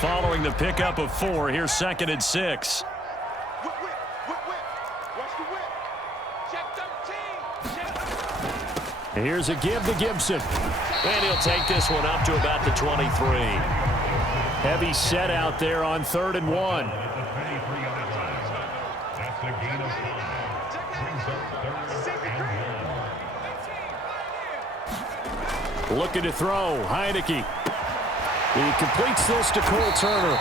following the pickup of 4. Here's 2nd and 6. Here's a give to Gibson. And he'll take this one up to about the 23. Heavy set out there on 3rd and 1. Looking to throw. Heineke. He completes this to Cole Turner.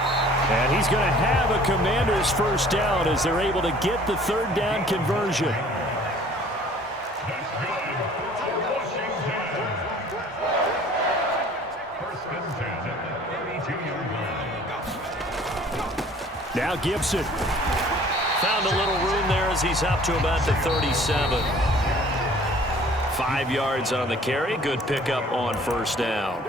And he's going to have a Commanders first down as they're able to get the 3rd down conversion. Now Gibson. Found a little room there as he's up to about the 37. 5 yards on the carry. Good pickup on first down.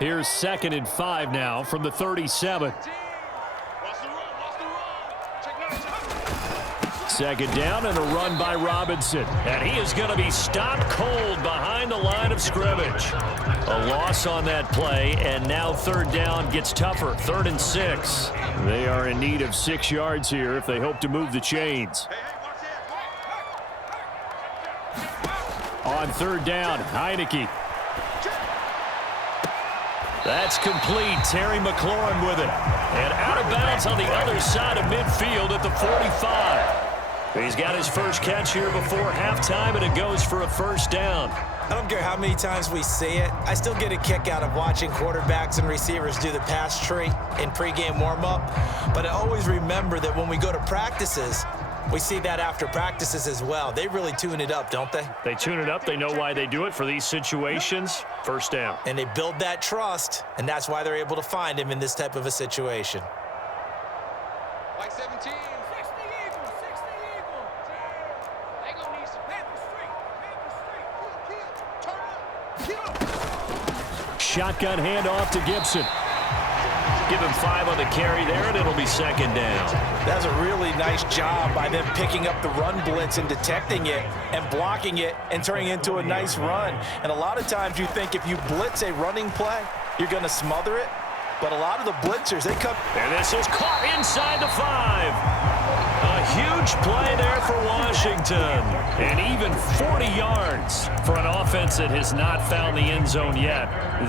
Here's 2nd and 5 now from the 37. 2nd down and a run by Robinson. And he is going to be stopped cold behind the line of scrimmage. A loss on that play, and now 3rd down gets tougher. 3rd and 6. They are in need of 6 yards here if they hope to move the chains. On 3rd down, Heineke. That's complete. Terry McLaurin with it. And out of bounds on the other side of midfield at the 45. He's got his first catch here before halftime, and it goes for a first down. I don't care how many times we see it. I still get a kick out of watching quarterbacks and receivers do the pass tree in pregame warm-up. But I always remember that when we go to practices, we see that after practices as well. They really tune it up, don't they? They tune it up. They know why they do it for these situations. First down. And they build that trust, and that's why they're able to find him in this type of a situation. Like 17. 60 Eagles, 60 Eagles. They gonna need some Panther Street. Turn up. Shotgun handoff to Gibson. Give him 5 on the carry there, and it'll be 2nd down. That's a really nice job by them picking up the run blitz and detecting it and blocking it and turning it into a nice run. And a lot of times you think if you blitz a running play, you're going to smother it. But a lot of the blitzers, they come. And this is caught inside the 5. A huge play there for Washington. And even 40 yards for an offense that has not found the end zone yet.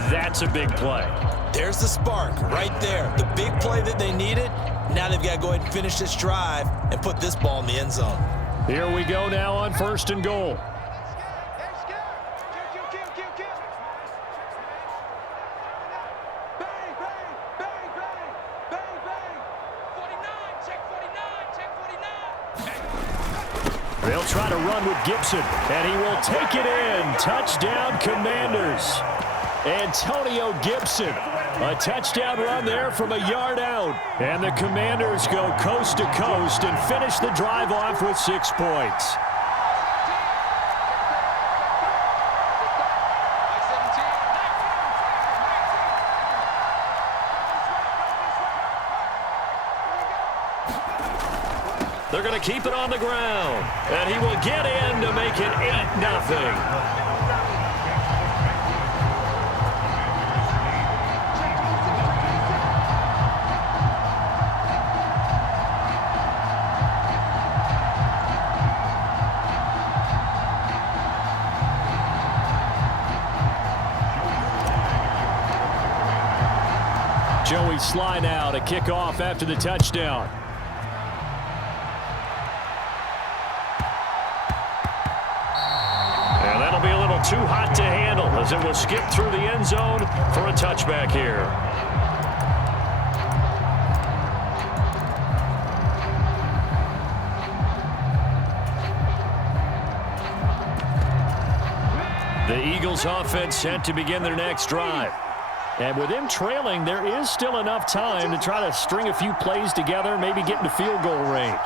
That's a big play. There's the spark right there. The big play that they needed. Now they've got to go ahead and finish this drive and put this ball in the end zone. Here we go now on 1st and goal. They'll try to run with Gibson, and he will take it in. Touchdown, Commanders. Antonio Gibson. A touchdown run there from a yard out. And the Commanders go coast to coast and finish the drive off with 6 points. They're going to keep it on the ground. And he will get in to make it 8-0. Joey Sly now to kick off after the touchdown. And that'll be a little too hot to handle as it will skip through the end zone for a touchback here. The Eagles offense set to begin their next drive. And with him trailing, there is still enough time to try to string a few plays together, maybe get into field goal range.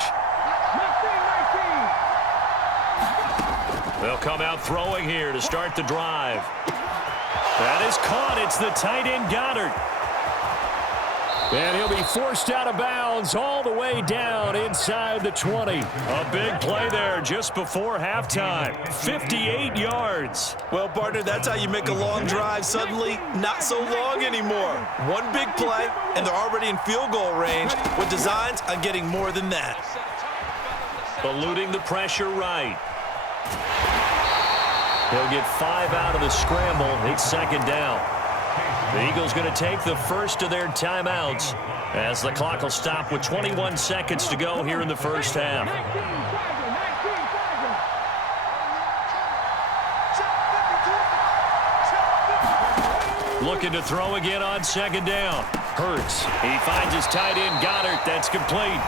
They'll come out throwing here to start the drive. That is caught. It's the tight end Goddard. And he'll be forced out of bounds all the way down inside the 20. A big play there just before halftime. 58 yards. Well, partner, that's how you make a long drive suddenly not so long anymore. One big play, and they're already in field goal range with designs on getting more than that. Eluding the pressure right. He'll get 5 out of the scramble. It's second down. The Eagles going to take the first of their timeouts as the clock will stop with 21 seconds to go here in the first half. Looking to throw again on second down. Hurts. He finds his tight end Goddard. That's complete.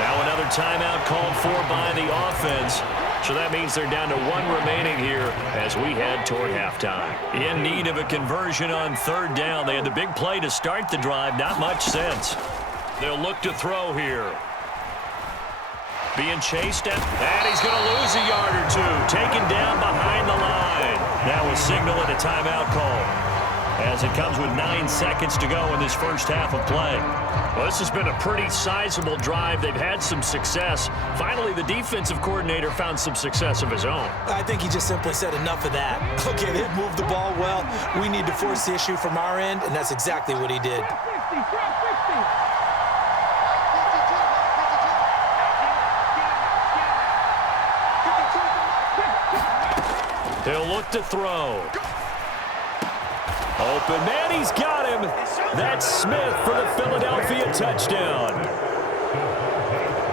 Now another timeout called for by the offense. So that means they're down to 1 remaining here as we head toward halftime. In need of a conversion on third down. They had the big play to start the drive. Not much sense. They'll look to throw here. Being chased at, and he's going to lose a yard or two. Taken down behind the line. Now a signal and a timeout call as it comes with 9 seconds to go in this first half of play. Well, this has been a pretty sizable drive. They've had some success. Finally, the defensive coordinator found some success of his own. I think he just simply said enough of that. Okay, they've moved the ball well. We need to force the issue from our end, and that's exactly what he did. He'll look to throw. Open man, he's got him. That's Smith for the Philadelphia touchdown.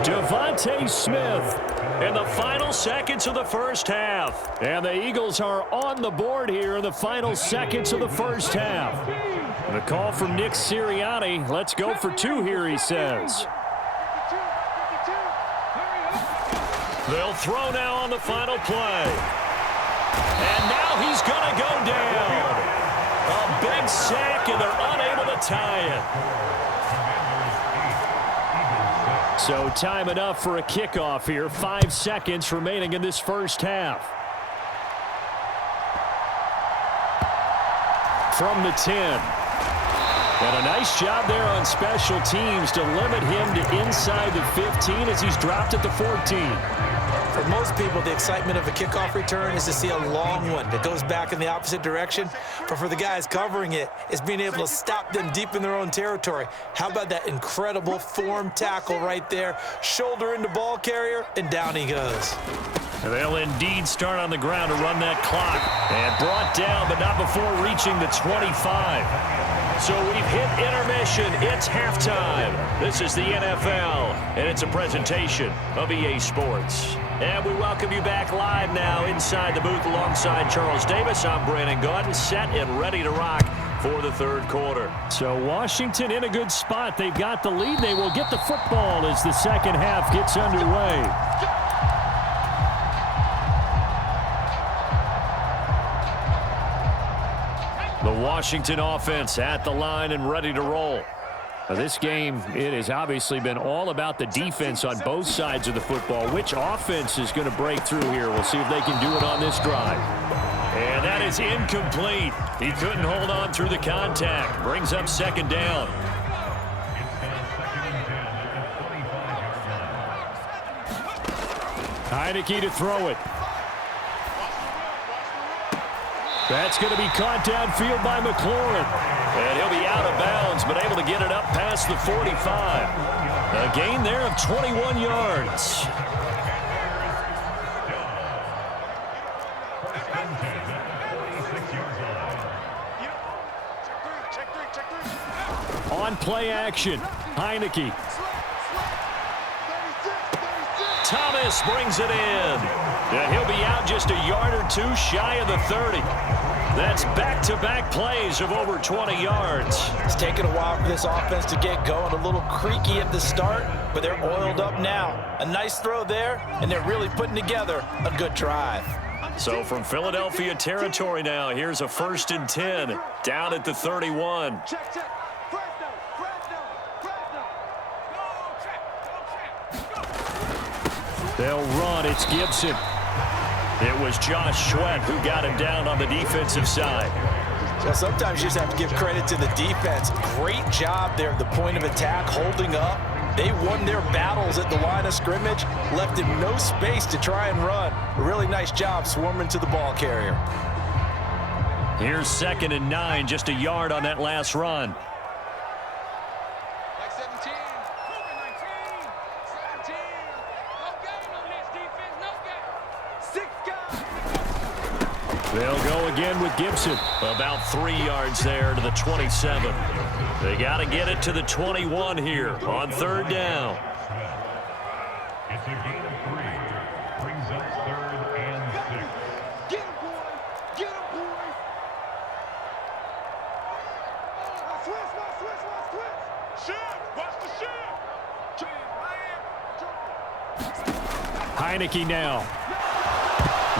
Devontae Smith in the final seconds of the first half. And the Eagles are on the board here in the final seconds of the first half. The call from Nick Sirianni. Let's go for 2 here, he says. They'll throw now on the final play. And now he's going to go down. A big sack, and they're unable to tie it. So time enough for a kickoff here. 5 seconds remaining in this first half. From the 10. And a nice job there on special teams to limit him to inside the 15 as he's dropped at the 14. For most people, the excitement of a kickoff return is to see a long one that goes back in the opposite direction. But for the guys covering it, it's being able to stop them deep in their own territory. How about that incredible form tackle right there? Shoulder into ball carrier, and down he goes. They'll indeed start on the ground to run that clock. And brought down, but not before reaching the 25. So we've hit intermission. It's halftime. This is the NFL, and it's a presentation of EA Sports. And we welcome you back live now inside the booth alongside Charles Davis. I'm Brandon Gordon, set and ready to rock for the third quarter. So Washington in a good spot. They've got the lead. They will get the football as the second half gets underway. The Washington offense at the line and ready to roll. Now this game, it has obviously been all about the defense on both sides of the football. Which offense is going to break through here? We'll see if they can do it on this drive. And that is incomplete. He couldn't hold on through the contact. Brings up second down. Heineke to throw it. That's going to be caught downfield by McLaurin. And he'll be out of bounds, but able to get it up past the 45. A gain there of 21 yards. On play action, Heineke. Thomas brings it in. And he'll be out just a yard or two shy of the 30. That's back-to-back plays of over 20 yards. It's taken a while for this offense to get going. A little creaky at the start, but they're oiled up now. A nice throw there, and they're really putting together a good drive. So from Philadelphia territory now, here's a 1st and 10 down at the 31. They'll run. It's Gibson. It was Josh Sweat who got him down on the defensive side. Well, sometimes you just have to give credit to the defense. Great job there at the point of attack, holding up. They won their battles at the line of scrimmage, left him no space to try and run. A really nice job swarming to the ball carrier. Here's 2nd and 9, just a yard on that last run. Like 17. 17. No gain on this defense. No gain. 6 guys. They'll go again with Gibson. About 3 yards there to the 27. They got to get it to the 21 here on 3rd down. It's a gain of 3. Brings up 3rd and 6. Get him, boy. Get him, boy. Switch. Shift. Watch the shift. Heineke now.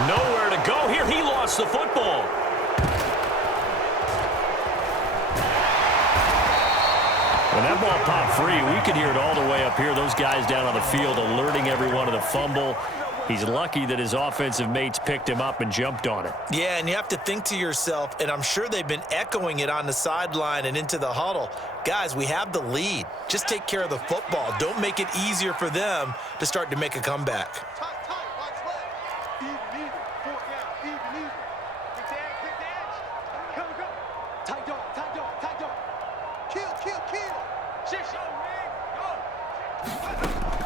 Nowhere to go here. He lost the football. When that ball popped free, we could hear it all the way up here. Those guys down on the field alerting everyone of the fumble. He's lucky that his offensive mates picked him up and jumped on it. Yeah, and you have to think to yourself, and I'm sure they've been echoing it on the sideline and into the huddle. Guys, we have the lead. Just take care of the football. Don't make it easier for them to start to make a comeback.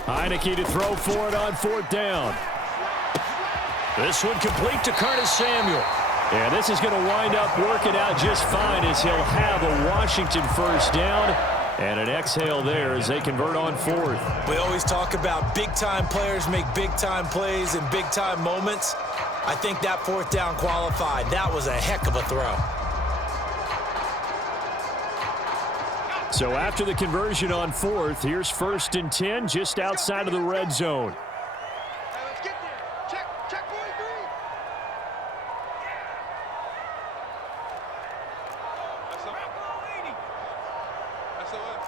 Heineke to throw for it on 4th down. This one complete to Curtis Samuel. And this is going to wind up working out just fine as he'll have a Washington 1st down. And an exhale there as they convert on 4th. We always talk about big-time players make big-time plays in big-time moments. I think that 4th down qualified. That was a heck of a throw. So after the conversion on 4th, here's 1st and 10 just outside of the red zone. Hey, let's get there. Check 43. SOS.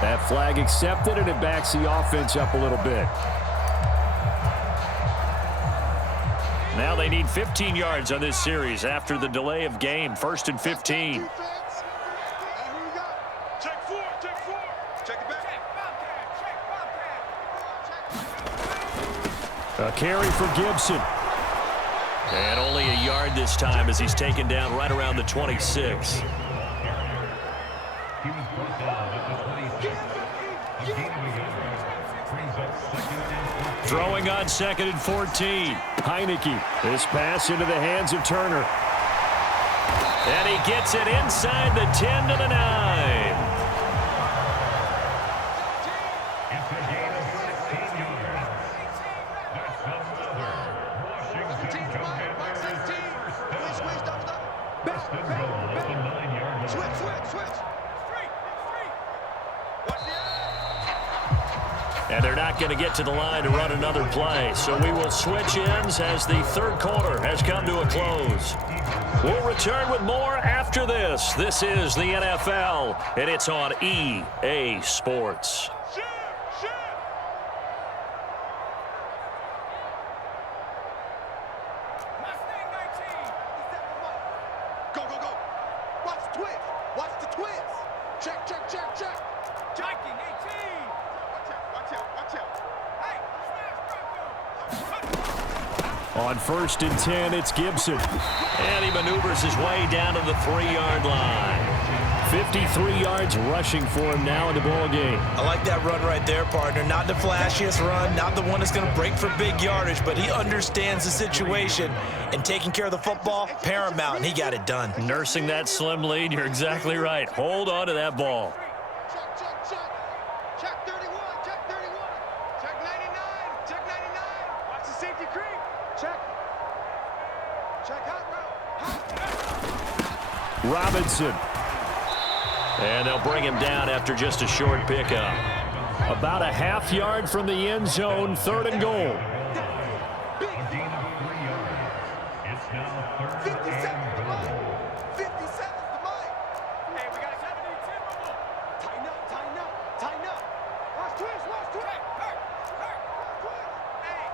That flag accepted, and it backs the offense up a little bit. Now they need 15 yards on this series after the delay of game. 1st and 15. Check 4. Check it back. A carry for Gibson. And only a yard this time as he's taken down right around the 26. He was brought down at the 26. A gain of a yard. Brings up 2nd and 14. Throwing on 2nd and 14. Heineke. This pass into the hands of Turner. And he gets it inside the 10 to the 9. It's a gain of 16 yards. That's another Washington Commanders first down. First and goal at the 9-yard line. Switch. And they're not going to get to the line to run another play. So we will switch ends as the 3rd quarter has come to a close. We'll return with more after this. This is the NFL, and it's on EA Sports. Go. Watch the twist. Check. Viking 18. Watch out. Hey, On 1st and 10, it's Gibson. And he maneuvers his way down to the 3-yard line. 53 yards rushing for him now in the ball game. I like that run right there, partner. Not the flashiest run, not the one that's going to break for big yardage, but he understands the situation, and taking care of the football, paramount, and he got it done. Nursing that slim lead, you're exactly right. Hold on to that ball. Check 31. Check 99. Watch the safety creep. Check hot route. Robinson. And they'll bring him down after just a short pickup. About a half yard from the end zone, 3rd and goal. A gain of 3 yards. It's now 3rd 50 and seconds to goal. mine. 50 seconds to mine. Hey, we got 72. Tighten up, tighten up, tighten up. Watch twist, watch twist. Hurt. Hey,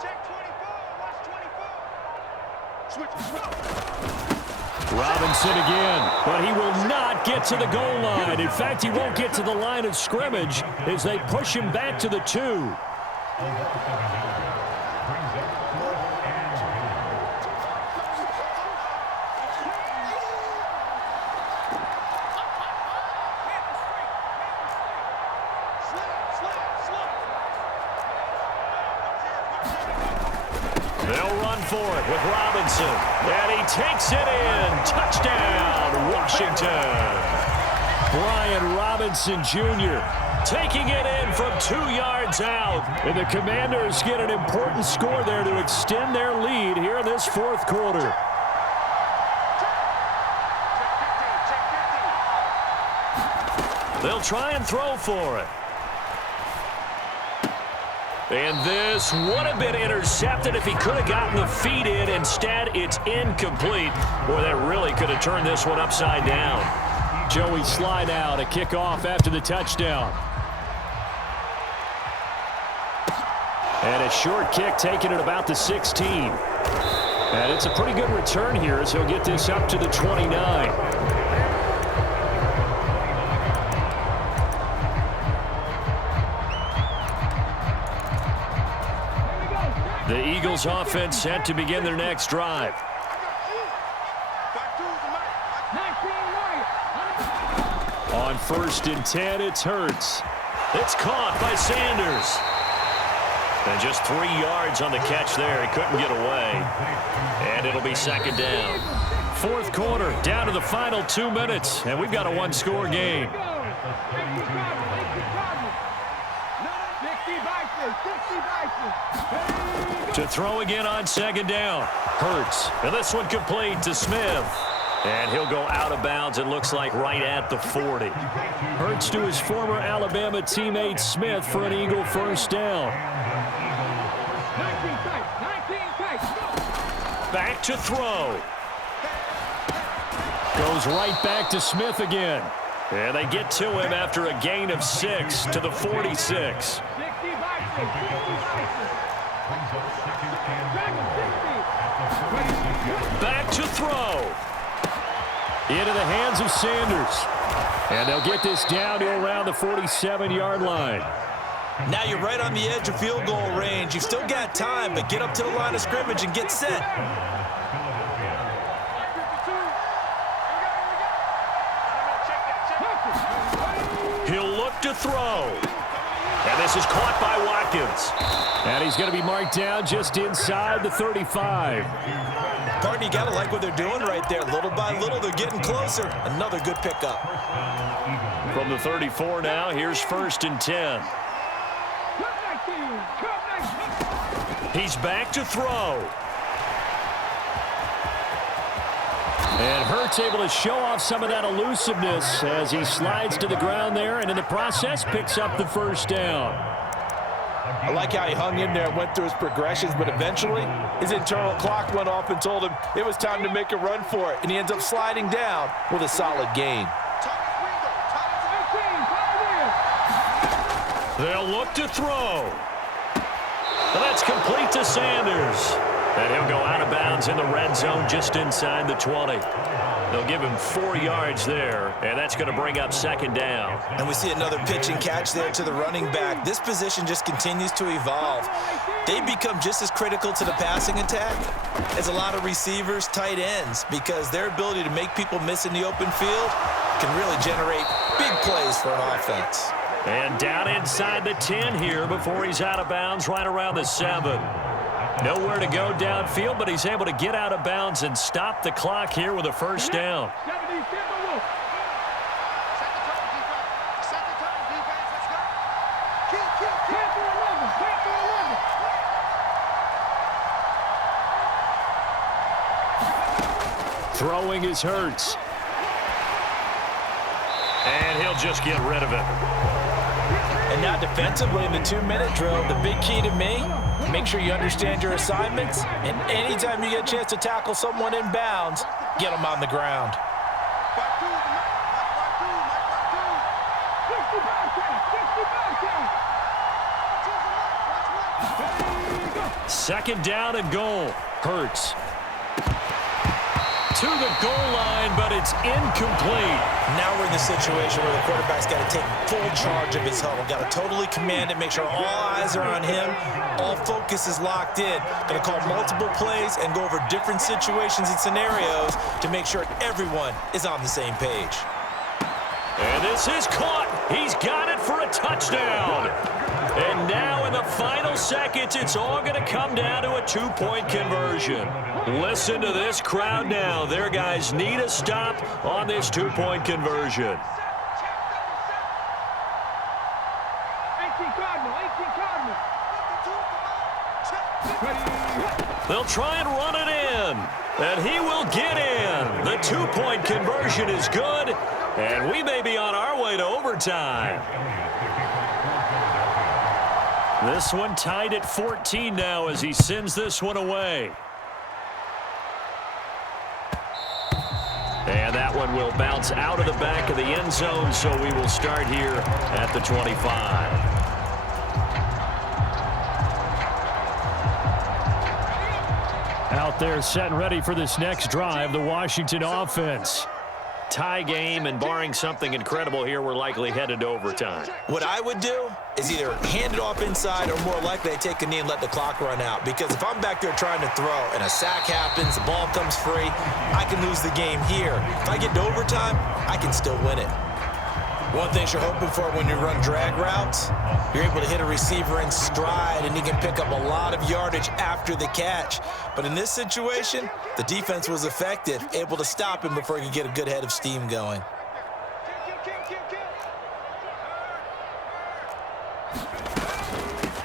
check 24. Watch 24. Switch. Robinson again, but he will not get to the goal line. In fact, he won't get to the line of scrimmage as they push him back to the 2. A loss of a yard. Brings up 4th and goal. They'll run for it with Robinson, and he takes it in. Touchdown, Washington. Brian Robinson Jr. taking it in from 2 yards out. And the Commanders get an important score there to extend their lead here in this 4th quarter. They'll try and throw for it. And this would have been intercepted if he could have gotten the feet in. Instead, it's incomplete. Boy, that really could have turned this one upside down. Joey Slye now to kick off after the touchdown. And a short kick taken at about the 16. And it's a pretty good return here as he'll get this up to the 29. The Eagles offense set to begin their next drive. On 1st and 10, it's Hurts. It's caught by Sanders. And just 3 yards on the catch there. He couldn't get away. And it'll be 2nd down. 4th quarter, down to the final 2 minutes. And we've got a 1-score game. To throw again on 2nd down. Hurts. And this one complete to Smith. And he'll go out of bounds, it looks like, right at the 40. Hurts to his former Alabama teammate Smith for an Eagle 1st down. Back to throw. Goes right back to Smith again. And they get to him after a gain of 6 to the 46. Back to throw. Into the hands of Sanders. And they'll get this down to around the 47-yard line. Now you're right on the edge of field goal range. You've still got time, but get up to the line of scrimmage and get set. He'll look to throw. And this is caught by Watkins. And he's going to be marked down just inside the 35. Partner, you got to like what they're doing right there. Little by little, they're getting closer. Another good pickup. From the 34 now, here's 1st and 10. He's back to throw. And Hurts able to show off some of that elusiveness as he slides to the ground there, and in the process picks up the 1st down. I like how he hung in there and went through his progressions, but eventually his internal clock went off and told him it was time to make a run for it, and he ends up sliding down with a solid gain. They'll look to throw. And that's complete to Sanders. And he'll go out of bounds in the red zone just inside the 20. They'll give him 4 yards there, and that's going to bring up 2nd down. And we see another pitch and catch there to the running back. This position just continues to evolve. They become just as critical to the passing attack as a lot of receivers, tight ends, because their ability to make people miss in the open field can really generate big plays for an offense. And down inside the 10 here before he's out of bounds right around the 7. Nowhere to go downfield, but he's able to get out of bounds and stop the clock here with a 1st down. Throwing is Hurts. And he'll just get rid of it. And now defensively in the 2-minute drill, the big key to me, make sure you understand your assignments, and anytime you get a chance to tackle someone in bounds, get them on the ground. Second down and goal. Hurts. To the goal line, but it's incomplete. Now we're in the situation where the quarterback's got to take full charge of his huddle. Got to totally command it, make sure all eyes are on him. All focus is locked in. Going to call multiple plays and go over different situations and scenarios to make sure everyone is on the same page. And this is caught. He's got it for a touchdown. And now in the final seconds, it's all going to come down to a 2-point conversion. Listen to this crowd now. Their guys need a stop on this 2-point conversion. 18 Cardinal. They'll try and run it in. And he will get in. The 2-point conversion is good. And we may be on our way to overtime. This one tied at 14 now as he sends this one away. And that one will bounce out of the back of the end zone, so we will start here at the 25. Out there set and ready for this next drive, the Washington offense. Tie game, and barring something incredible here, we're likely headed to overtime. What I would do is either hand it off inside or more likely I take a knee and let the clock run out. Because if I'm back there trying to throw and a sack happens, the ball comes free, I can lose the game here. If I get to overtime, I can still win it. One thing you're hoping for when you run drag routes, you're able to hit a receiver in stride and he can pick up a lot of yardage after the catch. But in this situation, the defense was effective, able to stop him before he could get a good head of steam going.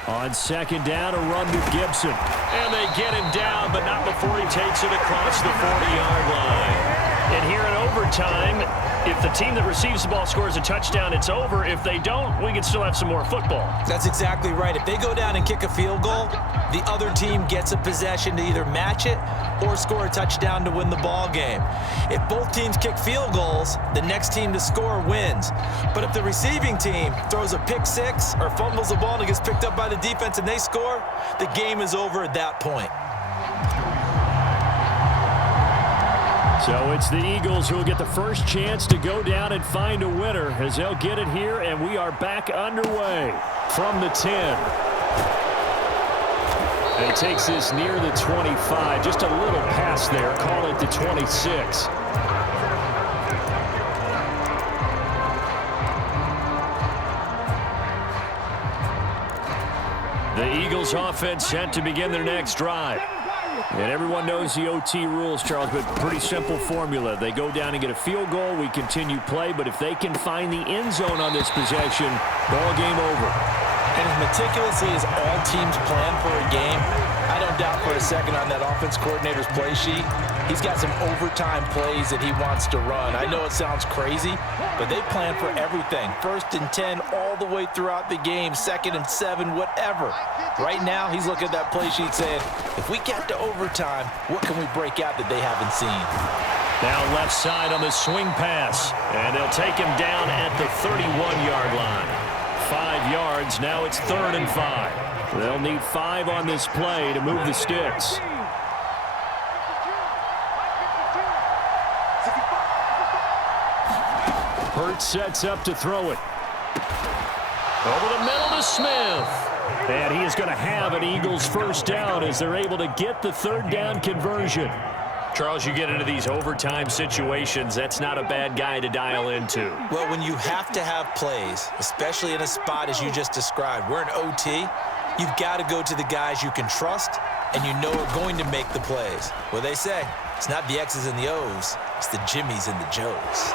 On second down, a run to Gibson. And they get him down, but not before he takes it across the 40-yard line. And here in overtime, if the team that receives the ball scores a touchdown, it's over. If they don't, we can still have some more football. That's exactly right. If they go down and kick a field goal, the other team gets a possession to either match it or score a touchdown to win the ball game. If both teams kick field goals, the next team to score wins. But if the receiving team throws a pick six or fumbles the ball and it gets picked up by the defense and they score, the game is over at that point. So it's the Eagles who will get the first chance to go down and find a winner as they'll get it here, and we are back underway from the 10. And he takes this near the 25, just a little pass there, call it the 26. The Eagles offense set to begin their next drive. And everyone knows the OT rules, Charles, but pretty simple formula. They go down and get a field goal, we continue play, but if they can find the end zone on this possession, ball game over. And as meticulously as all teams plan for a game, I don't doubt for a second on that offense coordinator's play sheet, he's got some overtime plays that he wants to run. I know it sounds crazy, but they plan for everything. 1st and 10 all the way throughout the game, 2nd and 7, whatever. Right now, he's looking at that play sheet saying, if we get to overtime, what can we break out that they haven't seen? Now left side on the swing pass, and they'll take him down at the 31-yard line. 5 yards, now it's 3rd and 5. They'll need 5 on this play to move the sticks. Hurts sets up to throw it. Over the middle to Smith. And he is going to have an Eagles first down as they're able to get the 3rd down conversion. Charles, you get into these overtime situations, that's not a bad guy to dial into. Well, when you have to have plays, especially in a spot as you just described, we're in OT, you've got to go to the guys you can trust and you know are going to make the plays. Well, they say it's not the X's and the O's, it's the Jimmies and the Joes.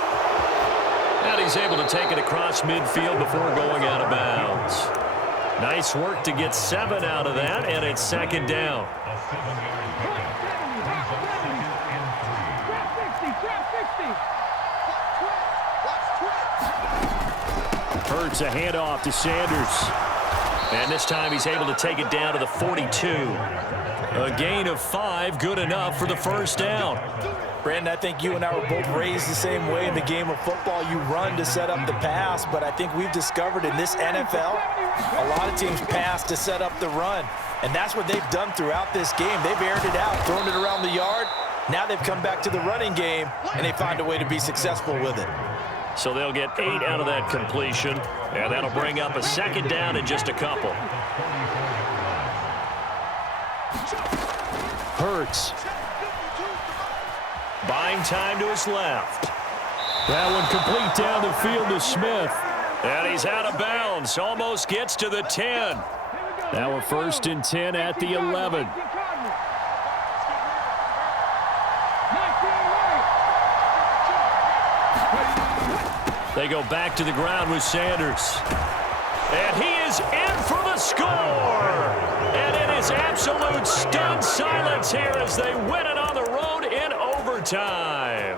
And he's able to take it across midfield before going out of bounds. Nice work to get 7 out of that, and it's 2nd down. Hurts a handoff to Sanders. And this time he's able to take it down to the 42. A gain of 5, good enough for the first down. Brandon, I think you and I were both raised the same way in the game of football. You run to set up the pass, but I think we've discovered in this NFL, a lot of teams pass to set up the run. And that's what they've done throughout this game. They've aired it out, thrown it around the yard. Now they've come back to the running game, and they find a way to be successful with it. So they'll get 8 out of that completion, and that'll bring up a second down in just a couple. Hurts. Buying time to his left. That one complete down the field to Smith. And he's out of bounds. Almost gets to the 10. Now a 1st and 10 at the 11. They go back to the ground with Sanders. And he is in for the score. And it is absolute stunned silence here as they win it on the road in overtime.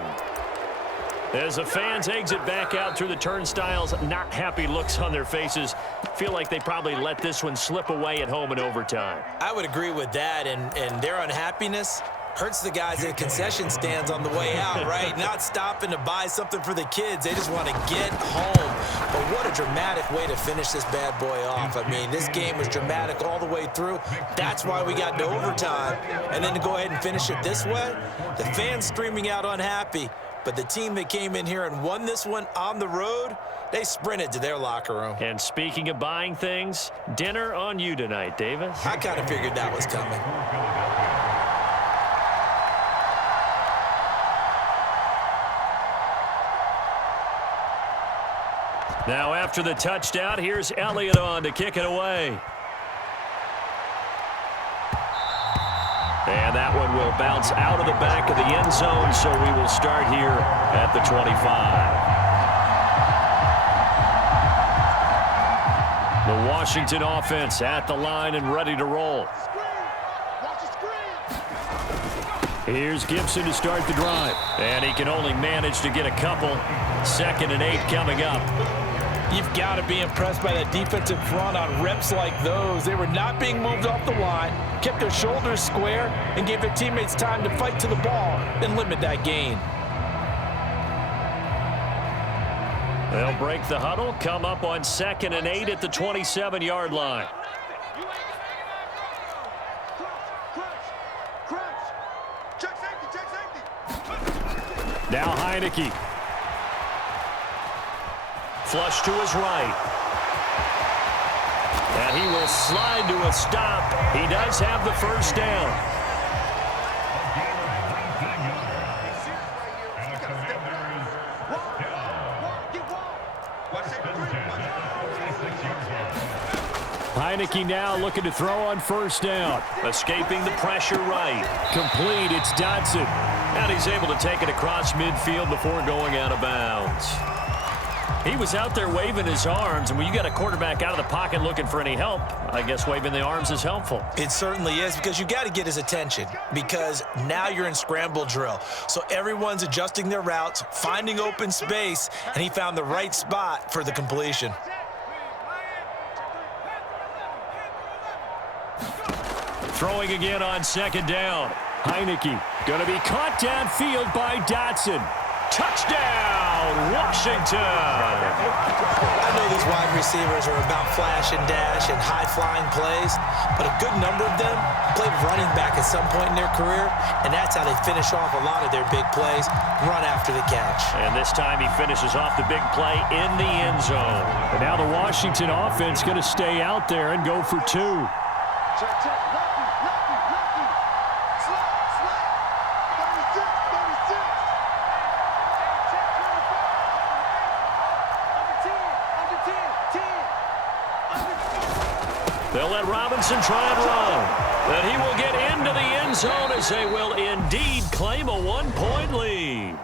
As the fans exit back out through the turnstiles, not happy looks on their faces. Feel like they probably let this one slip away at home in overtime. I would agree with that, and their unhappiness hurts the guys in concession stands on the way out, right? Not stopping to buy something for the kids. They just want to get home. But what a dramatic way to finish this bad boy off. I mean, this game was dramatic all the way through. That's why we got to overtime. And then to go ahead and finish it this way, the fans streaming out unhappy. But the team that came in here and won this one on the road, they sprinted to their locker room. And speaking of buying things, dinner on you tonight, Davis. I kind of figured that was coming. Now after the touchdown, here's Elliott on to kick it away. And that one will bounce out of the back of the end zone, so we will start here at the 25. The Washington offense at the line and ready to roll. Here's Gibson to start the drive. And he can only manage to get a couple. 2nd and 8 coming up. You've got to be impressed by that defensive front on reps like those. They were not being moved off the line, kept their shoulders square, and gave their teammates time to fight to the ball and limit that gain. They'll break the huddle, come up on 2nd and 8 at the 27-yard line. Now Heineke. Flush to his right. And he will slide to a stop. He does have the first down. Heineke now looking to throw on 1st down. Escaping the pressure right. Complete, it's Dotson. And he's able to take it across midfield before going out of bounds. He was out there waving his arms, and when you got a quarterback out of the pocket looking for any help, I guess waving the arms is helpful. It certainly is, because you got to get his attention, because now you're in scramble drill. So everyone's adjusting their routes, finding open space, and he found the right spot for the completion. Throwing again on 2nd down. Heineke going to be caught downfield by Dotson. Touchdown, Washington! I know these wide receivers are about flash and dash and high-flying plays, but a good number of them played running back at some point in their career, and that's how they finish off a lot of their big plays, run after the catch. And this time he finishes off the big play in the end zone. And now the Washington offense going to stay out there and go for 2. Check, check. Lefty. Slap. 36. They'll let Robinson try and run. But he will get into the end zone as they will indeed claim a 1-point lead.